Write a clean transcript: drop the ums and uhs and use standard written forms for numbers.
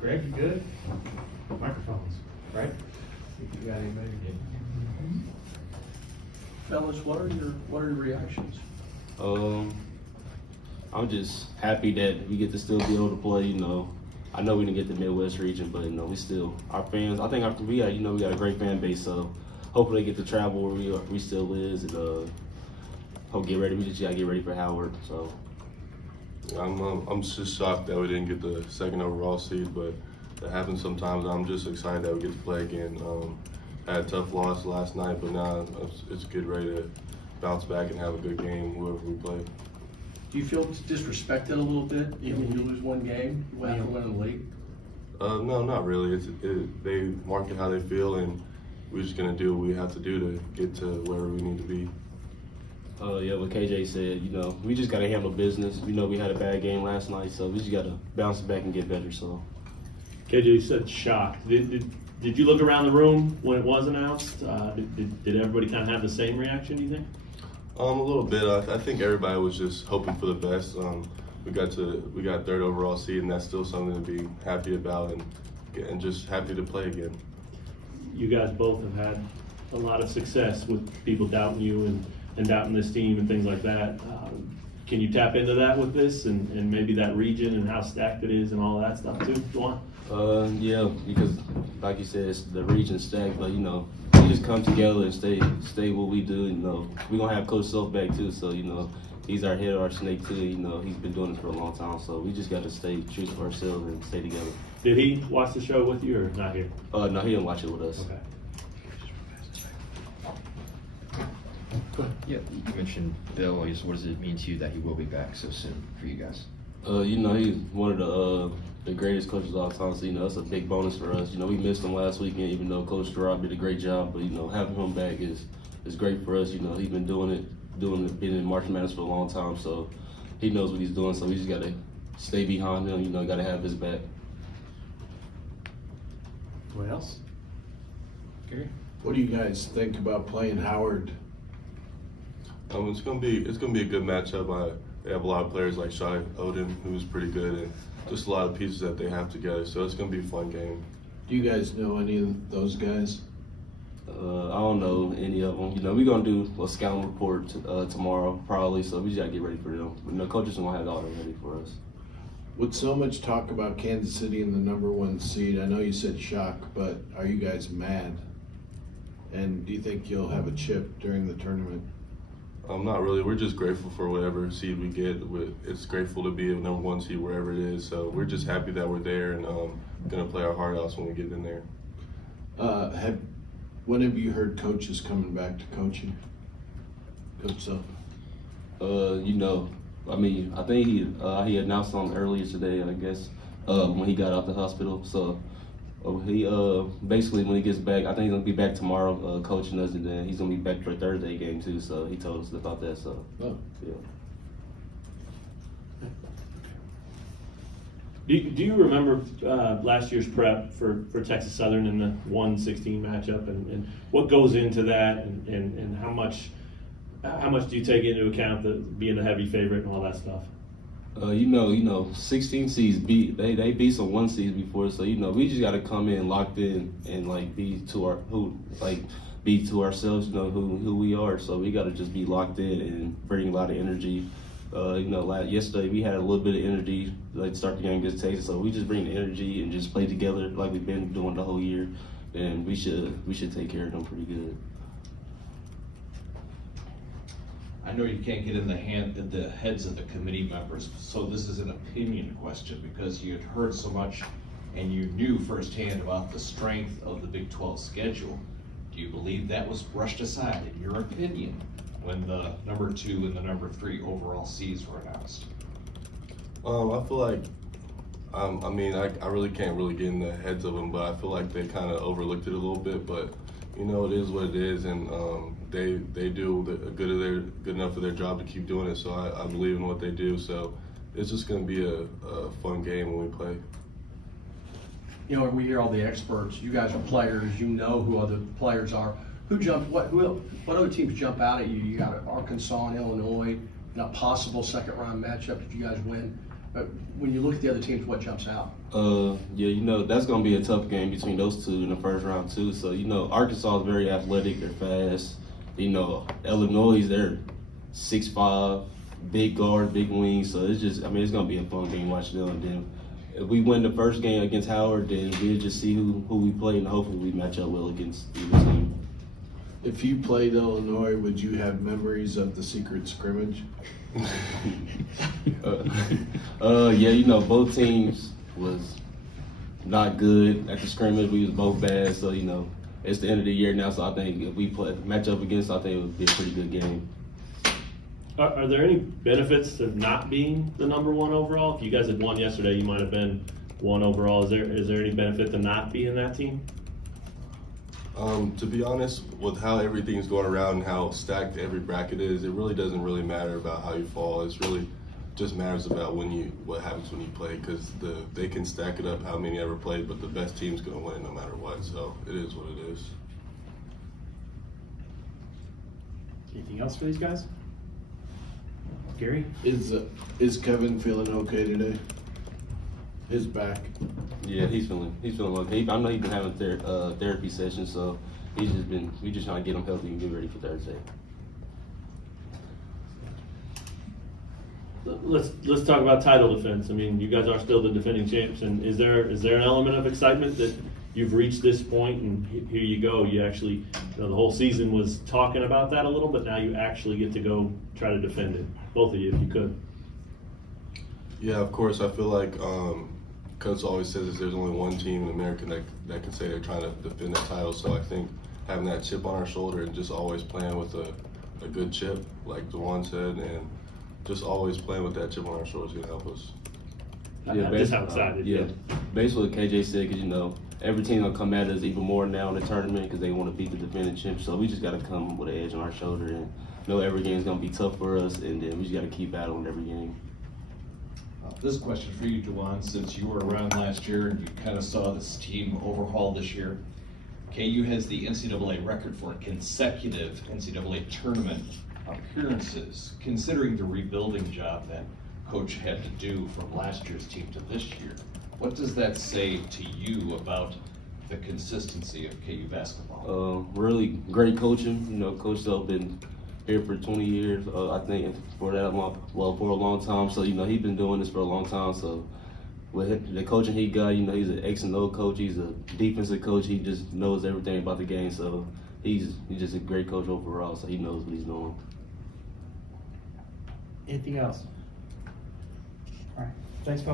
Greg, you good? Microphones, right? You got anybody? Fellas, what are your reactions? I'm just happy that we get to still be able to play. You know, I know we didn't get the Midwest region, but you know, we still our fans. I think we got a great fan base. So hopefully they get to travel where we still is, and hope get ready. We just gotta get ready for Howard. So I'm just shocked that we didn't get the second overall seed, but that happens sometimes. I'm just excited that we get to play again. Had a tough loss last night, but now it's get ready to bounce back and have a good game whoever we play. Do you feel disrespected a little bit, even when you lose one game after winning the league? No, not really. They mark it how they feel, and we're just gonna do what we have to do to get to where we need to be. Yeah, what KJ said, you know, we just gotta handle business. We know we had a bad game last night, so we just gotta bounce back and get better. So, KJ said shocked. Did you look around the room when it was announced? Did everybody kind of have the same reaction, do you think? A little bit. I think everybody was just hoping for the best. We got third overall seed, and that's still something to be happy about, and just happy to play again. You guys both have had a lot of success with people doubting you and doubting this team and things like that. Can you tap into that with this and maybe that region and how stacked it is and all that stuff too, Dajuan? Yeah, because like you said, it's the region stacked, but you know, we just come together and stay what we do. You know, we're gonna have Coach Self back too, so you know, he's our head of our snake too. You know, he's been doing this for a long time, so we just got to stay true to ourselves and stay together. Did he watch the show with you or not here? No, he didn't watch it with us. Okay. Yeah, you mentioned Bill. What does it mean to you that he will be back so soon for you guys? You know, he's one of the greatest coaches of all time, so you know, that's a big bonus for us. You know, we missed him last weekend, even though Coach Gerard did a great job, but you know, having him back is great for us. You know, he's been been in March Madness for a long time, so he knows what he's doing, so we just gotta stay behind him, you know, gotta have his back. What else? Gary? What do you guys think about playing Howard? It's gonna be a good matchup. They have a lot of players like Shai Odin, who's pretty good, and just a lot of pieces that they have together. So it's gonna be a fun game. Do you guys know any of those guys? I don't know any of them. You know, we're gonna do a scouting report tomorrow, probably. So we just gotta get ready for them. But no, coaches gonna have all that ready for us. With so much talk about Kansas City and the #1 seed, I know you said shock, but are you guys mad? And do you think you'll have a chip during the tournament? Not really. We're just grateful for whatever seed we get. It's grateful to be a #1 seed wherever it is. So we're just happy that we're there and gonna play our heart out when we get in there. When have you heard coaches coming back to coaching? Coach Self? You know, I mean, I think he announced something earlier today, I guess, when he got out the hospital. So he basically when he gets back, I think he's gonna be back tomorrow coaching us, and then he's gonna be back for a Thursday game too. So he told us about that. So yeah. Do you remember last year's prep for Texas Southern in the 1-16 matchup and what goes into that and how much do you take into account being a heavy favorite and all that stuff? You know, 16 seeds they beat some 1 seeds before, so you know we just got to come in locked in and like be to ourselves, you know who we are. So we got to just be locked in and bring a lot of energy. You know, yesterday we had a little bit of energy like start the game against Texas, so we just bring the energy and just play together like we've been doing the whole year, and we should take care of them pretty good. I know you can't get in the heads of the committee members, so this is an opinion question because you had heard so much and you knew firsthand about the strength of the Big 12 schedule. Do you believe that was brushed aside, in your opinion, when the #2 and the #3 overall seeds were announced? I feel like, I mean, I really can't get in the heads of them, but I feel like they kind of overlooked it a little bit. But you know, it is what it is, and they do good enough of their job to keep doing it. So I believe in what they do. So it's just going to be a fun game when we play. You know, we hear all the experts. You guys are players. You know who other players are. What other teams jump out at you? You got Arkansas and Illinois in a possible second round matchup if you guys win. When you look at the other teams, what jumps out? Yeah, you know, that's going to be a tough game between those two in the first round, too. So, you know, Arkansas is very athletic. They're fast. You know, Illinois, they're 6'5", big guard, big wings. So it's just, I mean, it's going to be a fun game watching them. And then if we win the first game against Howard, then we'll just see who we play, and hopefully we match up well against either team. If you played Illinois, would you have memories of the secret scrimmage? Yeah, you know, both teams was not good at the scrimmage. We was both bad, so you know, it's the end of the year now. So I think if we match up against, I think it would be a pretty good game. Are there any benefits to not being the number one overall? If you guys had won yesterday, you might have been one overall. Is there any benefit to not being that team? To be honest, with how everything's going around and how stacked every bracket is, it really doesn't really matter about how you fall. It's really just matters about what happens when you play, because they can stack it up how many ever played, but the best team's going to win no matter what. So it is what it is. Anything else for these guys? Gary? Is Kevin feeling okay today? His back. Yeah, he's feeling okay. I know he's been having therapy sessions, so we just trying to get him healthy and get ready for Thursday. Let's talk about title defense. I mean, you guys are still the defending champs, and is there an element of excitement that you've reached this point and here you go? You actually, you know, the whole season was talking about that a little, but now you actually get to go try to defend it, both of you, if you could. Yeah, of course. I feel like Coach always says that there's only one team in America that can say they're trying to defend the title. So I think having that chip on our shoulder and just always playing with a good chip, like Dajuan said, and just always playing with that chip on our shoulder is going to help us. Yeah, just how excited. Yeah, basically what KJ said, because, you know, every team will come at us even more now in the tournament because they want to beat the defending champ. So we just got to come with an edge on our shoulder and know every game is going to be tough for us, and then we just got to keep battling every game. This is a question for you, Dajuan, since you were around last year and you kind of saw this team overhaul this year. KU has the NCAA record for consecutive NCAA tournament appearances. Considering the rebuilding job that Coach had to do from last year's team to this year, what does that say to you about the consistency of KU basketball? Really great coaching. You know, Coach Self been here for 20 years, I think, for a long time. So, you know, he's been doing this for a long time. So, with the coaching he got, you know, he's an X and O coach. He's a defensive coach. He just knows everything about the game. So, he's just a great coach overall. So, he knows what he's doing. Anything else? All right. Thanks, folks.